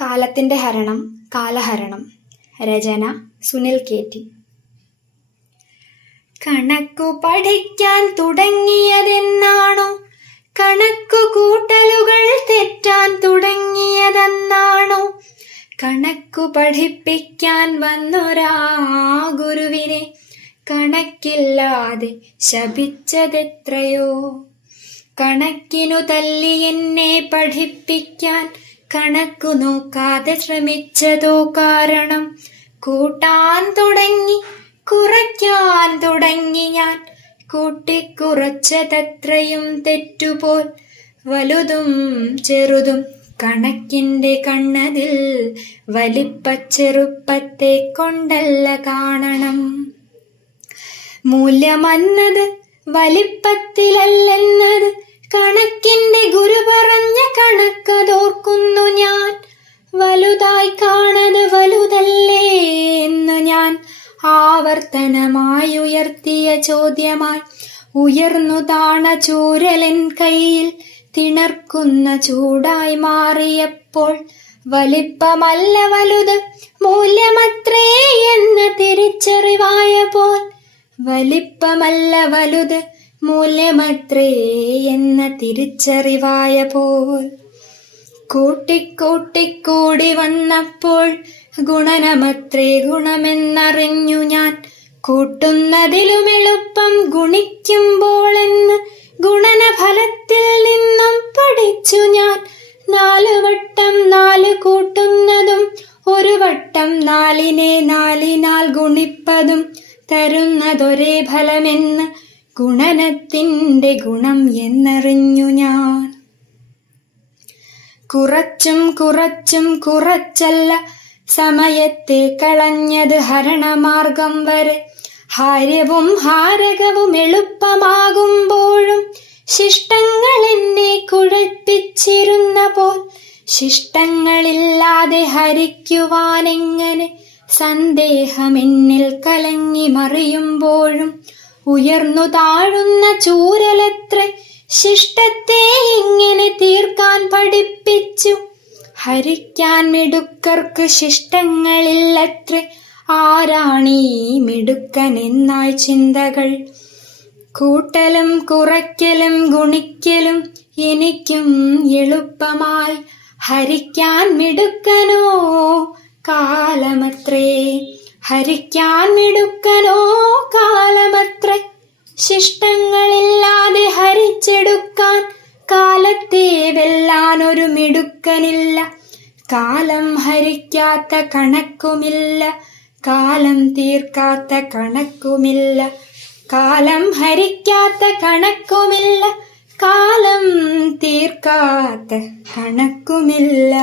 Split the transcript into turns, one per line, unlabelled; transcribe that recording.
കാലത്തിന്റെ ഹരണം കാലഹരണം. രചന സുനിൽ കെ ടി കണക്കു പഠിക്കാൻ തുടങ്ങിയതെന്നാണോ? കണക്കു കൂട്ടലുകൾ തെറ്റാൻ തുടങ്ങിയതെന്നാണോ? കണക്കു പഠിപ്പിക്കാൻ വന്നൊരാ ഗുരുവിനെ കണക്കില്ലാതെ ശപിച്ചതെത്രയോ? കണക്കിനു തല്ലി എന്നെ പഠിപ്പിക്കാൻ കണക്കു നോക്കാതെ ശ്രമിച്ചതോ കാരണം കൂട്ടാൻ തുടങ്ങി കുറയ്ക്കാൻ തുടങ്ങി ഞാൻ. കൂട്ടിക്കുറച്ചതത്രയും തെറ്റുപോൽ വലുതും ചെറുതും കണക്കിന്റെ കണ്ണതിൽ വലിപ്പച്ചെറുപ്പത്തെ കൊണ്ടല്ല കാണണം. മൂല്യമന്നത് വലിപ്പത്തിലല്ലെന്നത് കണക്കിന്റെ ഗുരു പറഞ്ഞ കണക്കതോർക്കുന്നു ഞാൻ. വലുതായി കാണത് വലുതല്ലേ എന്ന് ഞാൻ ആവർത്തനമായി ഉയർത്തിയ ചോദ്യമായി. ഉയർന്നു താണ ചൂരലൻ കയ്യിൽ തിണർക്കുന്ന ചൂടായി മാറിയപ്പോൾ വലിപ്പമല്ല വലുത് മൂല്യമത്രേ എന്ന് തിരിച്ചറിവായ പോൽ വലിപ്പമല്ല വലുത് മൂല്യമത്രേ എന്ന തിരിച്ചറിവായ പോൽ കൂട്ടിക്കൂട്ടിക്കൂടി വന്നപ്പോൾ ഗുണനമത്രേ ഗുണമെന്നറിഞ്ഞു ഞാൻ. കൂട്ടുന്നതിലും എളുപ്പം ഗുണിക്കുമ്പോളെന്ന് ഗുണന ഗുണനഫലത്തിൽ നിന്നും പഠിച്ചു ഞാൻ. നാലു വട്ടം നാല് കൂട്ടുന്നതും ഒരു വട്ടം നാലിനെ നാലിനാൽ ഗുണിപ്പതും തരുന്നതൊരേ ഫലമെന്ന് ഗുണനത്തിന്റെ ഗുണം എന്നറിഞ്ഞു ഞാൻ. കുറച്ചും കുറച്ചും കുറച്ചല്ല സമയത്തെ കളഞ്ഞത് ഹരണമാർഗം വരെ. ഹാര്യവും ഹാരകവും എളുപ്പമാകുമ്പോഴും ശിഷ്ടങ്ങൾ എന്നെ കുഴപ്പിച്ചിരുന്ന പോൽ ശിഷ്ടങ്ങളില്ലാതെ ഹരിക്കുവാനെങ്ങനെ സന്ദേഹമെന്നിൽ കലങ്ങി മറിയുമ്പോഴും ഉയർന്നു താഴുന്ന ചൂരലത്ര ശിഷ്ടത്തെ ഇങ്ങനെ തീർക്കാൻ പഠിപ്പിച്ചു. ഹരിക്കാൻ മിടുക്കർക്ക് ശിഷ്ടങ്ങളില്ലത്ര ആരാണീ മിടുക്കനെന്നായി ചിന്തകൾ? കൂട്ടലും കുറയ്ക്കലും ഗുണിക്കലും എനിക്കും എളുപ്പമായി. ഹരിക്കാൻ മിടുക്കനോ കാലമത്രേ? ഹരിക്കാൻ മിടുക്കനോ കാലമത്ര. ശിഷ്ടങ്ങളില്ലാതെ ഹരിച്ചെടുക്കാൻ കാലത്തെ വെല്ലാൻ ഒരു മിടുക്കനില്ല. കാലം ഹരിക്കാത്ത കണക്കുമില്ല. കാലം തീർക്കാത്ത കണക്കുമില്ല. കാലം ഹരിക്കാത്ത കണക്കുമില്ല. കാലം തീർക്കാത്ത കണക്കുമില്ല.